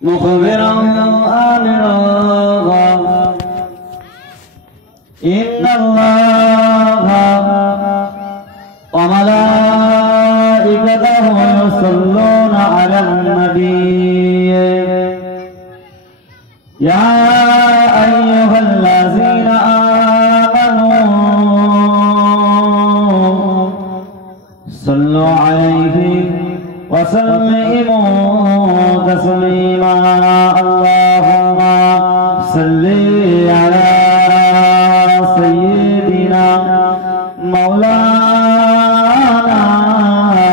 مخبرا آمرا إن الله وملائكته يصلون على النبي يا أيها الذين آمنوا صلوا عليه وسلموا تسليما اللهم صل على سيدنا مولانا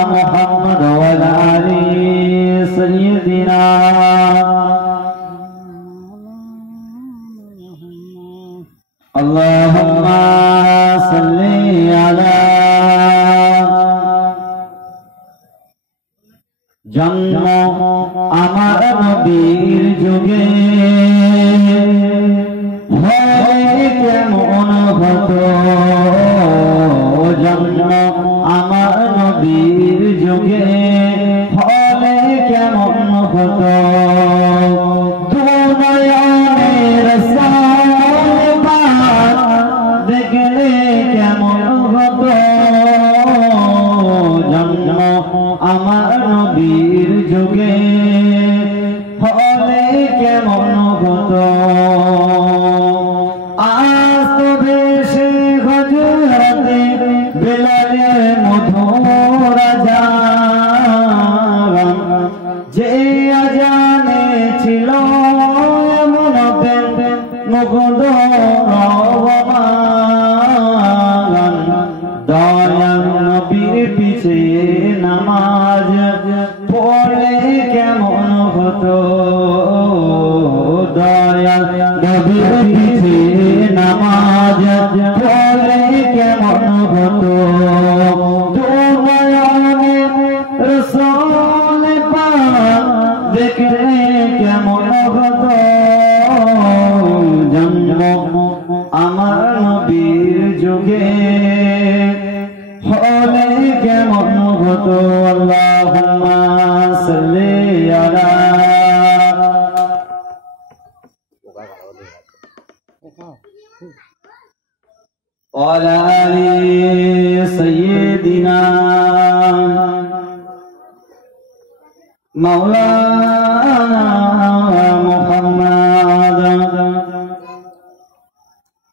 محمد وعلى آل سيدنا اللهم صل على জন্ম আমার নবীর যুগে হয় কেমন হতো জন্ম আমার নবীর যুগে হলে কেমন হতো দুনয়নের সামনে দেখলে কেমন হতো জন্ম আমার নবীর যুগে হলে কেমন হতো আজ তো দেশে হযরতে বেলালের মধুর আযান যে আযানে ছিল এমন মুগ্ধ রহমান দয়াল নবীর পিছে নামাজ পড়লে কেমন হতো দয়াল নবীর পিছে নামাজ পড়লে কেমন হতো দুনয়নে রাসূল পাক দেখলে কেমন হতো জন্ম আমার নবীর যুগে হলে কেমন হতো আল্লাহুম্মা সাল্লি আলা ওয়ালা আলি সাইয়্যিদিনা মাওলানা মুহাম্মদ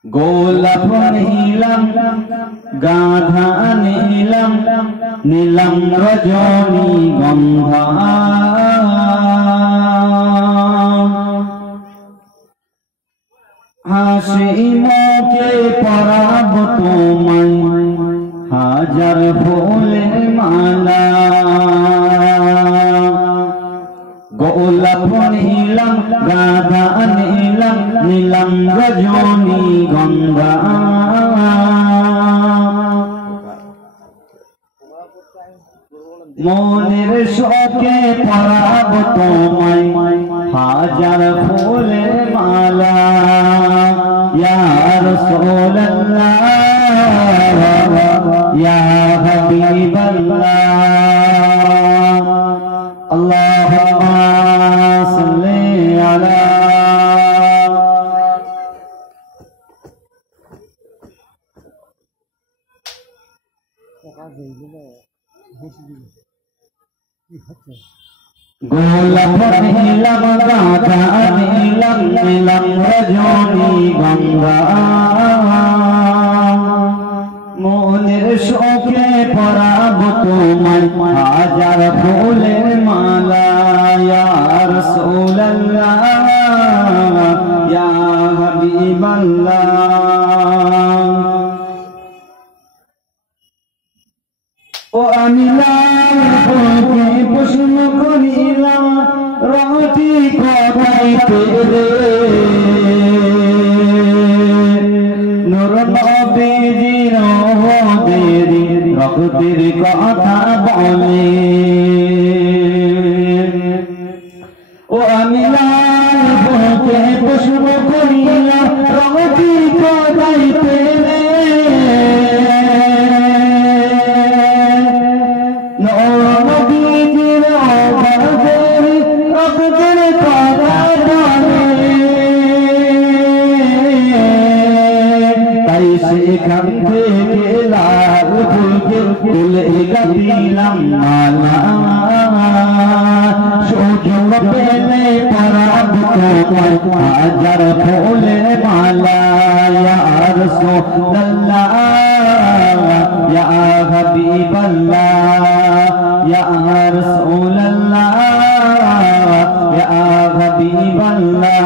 গোলাপ নীলাম গাধা নীলাম নীলাম রজনী গন্ধা হাসি মুখে পরাব তোমায় হাজার ফুলের মালা গোলাপ নীলাম গাধা নীলাম নীলাম রজনী গন্ধা মনের শোকে পরাব তোমায় হাজার ফুলের মালা ইয়া রাসূলুল্লাহ ইয়া হাবিবাল্লাহ আল্লাহুম্মা সাল্লি আলা গোলাপ নীলাম গাধা নীলাম নীলাম রজনী গন্ধা মনের শোকে পরাব তোমায় হাজার ফুলের মালা ইয়া রাসূলুল্লাহ ইয়া হাবিবাল্লাহ ও আমি লাল ফুলকে প্রশ্ন করিলাম রতি কোথায় পেলে নূর নবীজির দেরি রক্তের কথা বলে ও আমি লাল ফুলকে প্রশ্ন করিলাম রতি কোথায় পেলে নবীজির সেখান থেকে লাল ফুলকে তুলে গাঁথিলাম মালা সুযোগ পেলে পরাব তোমায় হাজার ফুলের মালা ইয়া রাসূলুল্লাহ ইয়া হাবিবাল্লাহ ইয়া রাসূলুল্লাহ ইয়া হাবিবাল্লাহ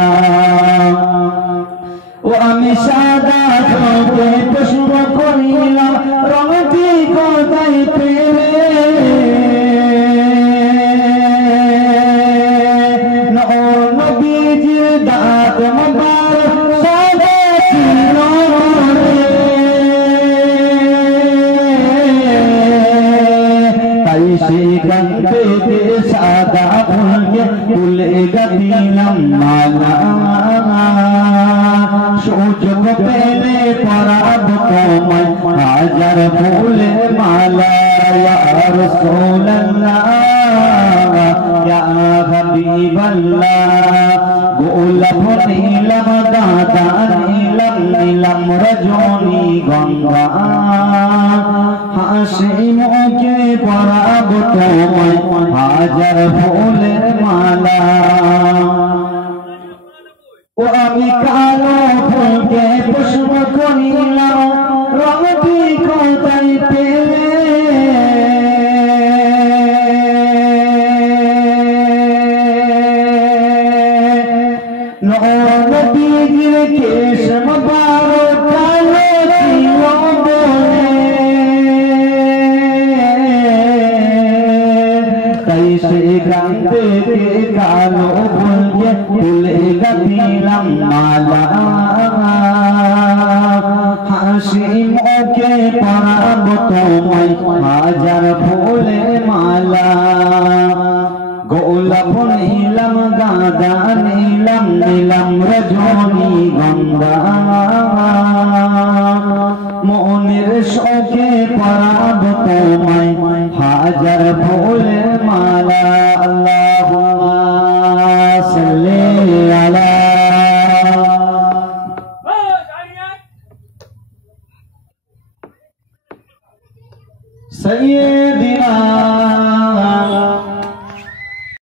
ও আমি সাদা চোখে প্রশ্ন করিলাম রঙটি কোথায় পেলে নবীজির দাঁত মোবারক সাদা ছিল তাই সেখান থেকে সাদা ফুলকে তুলে গাঁথিলাম মালা সুযোগ পেলে পরাব তোমায় হাজার ফুলের মালা ইয়া রাসূলুল্লাহ ইয়া হাবিবাল্লাহ গোলাপ নীলাম গাঁদা নীলাম রজনীগন্ধা হাসি মুখে পরাব তোমায় হাজার ফুলের মালা ও আমি কালো ফুলকে প্রশ্ন করিলাম রঙটি কোথায় পেলে নবীজির কেশ মোবারক কালো ছিল বলে তাই সেখান থেকে কালো ফুলকে তুলে গাঁথিলাম মালা হাসি মুখে পরাব তোমায় হাজার ফুলের মালা গোলাপ নীলাম গাঁদা নীলাম রজনীগন্ধা মনের শোকে পরাব তোমায় হাজার ফুলের মালা আল্লাহুম্মা সাল্লি আলা সাইয়্যিদ